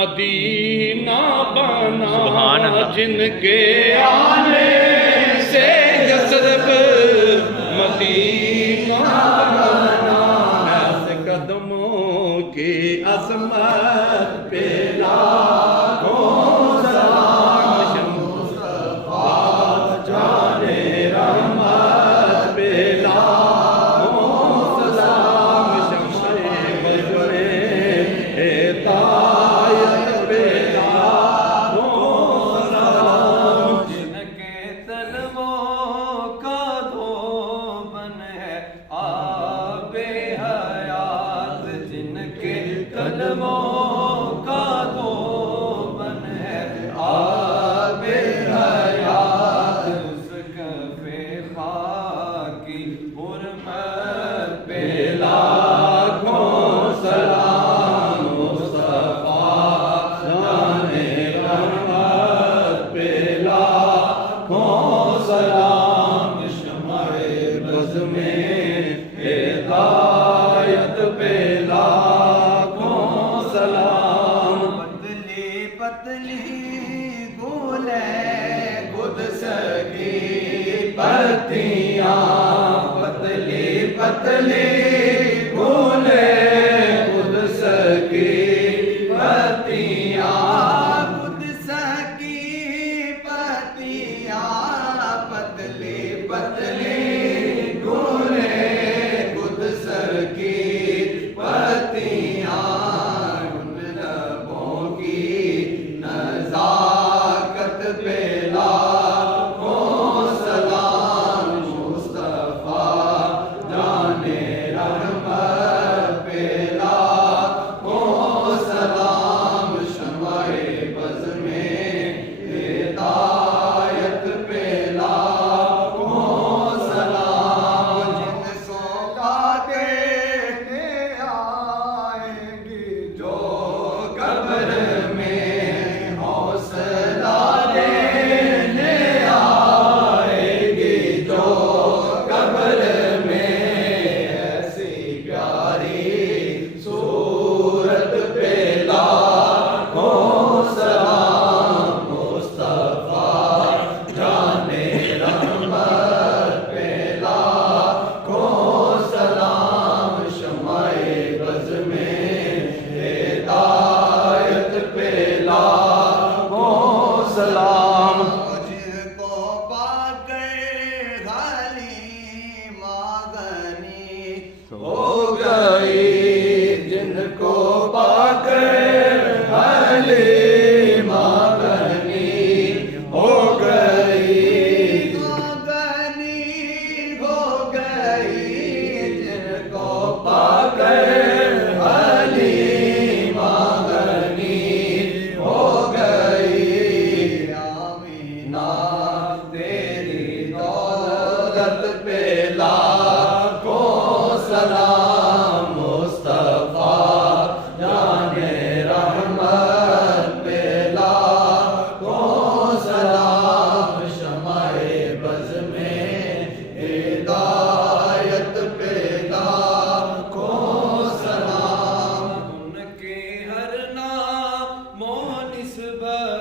Medina बना जिनके आने से यसरब मदीना बना। ऐसे कदमों की अजमत पे लाखों सलाम मुस्तफा जाने रहमत पे लाखों सलाम शम्से बज़्र हिदायत पे लाखों सलाम। जिनके तलवों का धोबन है आबे हयात, जिनके तलवों का धोबन है आबे हयात, उस कफ़े खाकी हुर्मत पे लाखों सलाम मुस्तफा जाने रहमत पे लाखों सलाम। शम्से बज़्र हिदायत पे लाखों सलाम। पतली पतली गोले कुद्स की पत्तियां पतली पतली गोले कुद्स की पत्तियां कुद्स की पत्तियां, पतली पतली गोले कुद्स की पत्तियां। उन लबों की नज़ाकत पे लाखों सलाम मुस्तफा जाने रहमत पे लाखों सलाम। शम्से बज़्र हिदायत पे लाखों सलाम। जिनको काटे आएंगी जो कब्र में हौसला देने आएगी, जो कब्र में ऐसी प्यारी सूरत पे लाखों सलाम मुस्तफा जाने रहमत पे लाखों सलाम। शम्से बज़्र हिदायत पे लाखों सलाम। जिनको पाकर खाली मागनी हो गई जिनको पाकर हलीमा गनी हो गई। मागनी हो गई, जिनको पाकर हलीमा गनी हो गई। आमीना तेरी दौलत पे लाखों सलाम मुस्तफा जाने रहमत पे लाखों सलाम। शम्से बज़्र हिदायत पे लाखों सलाम। उनके हर नामों निस्बत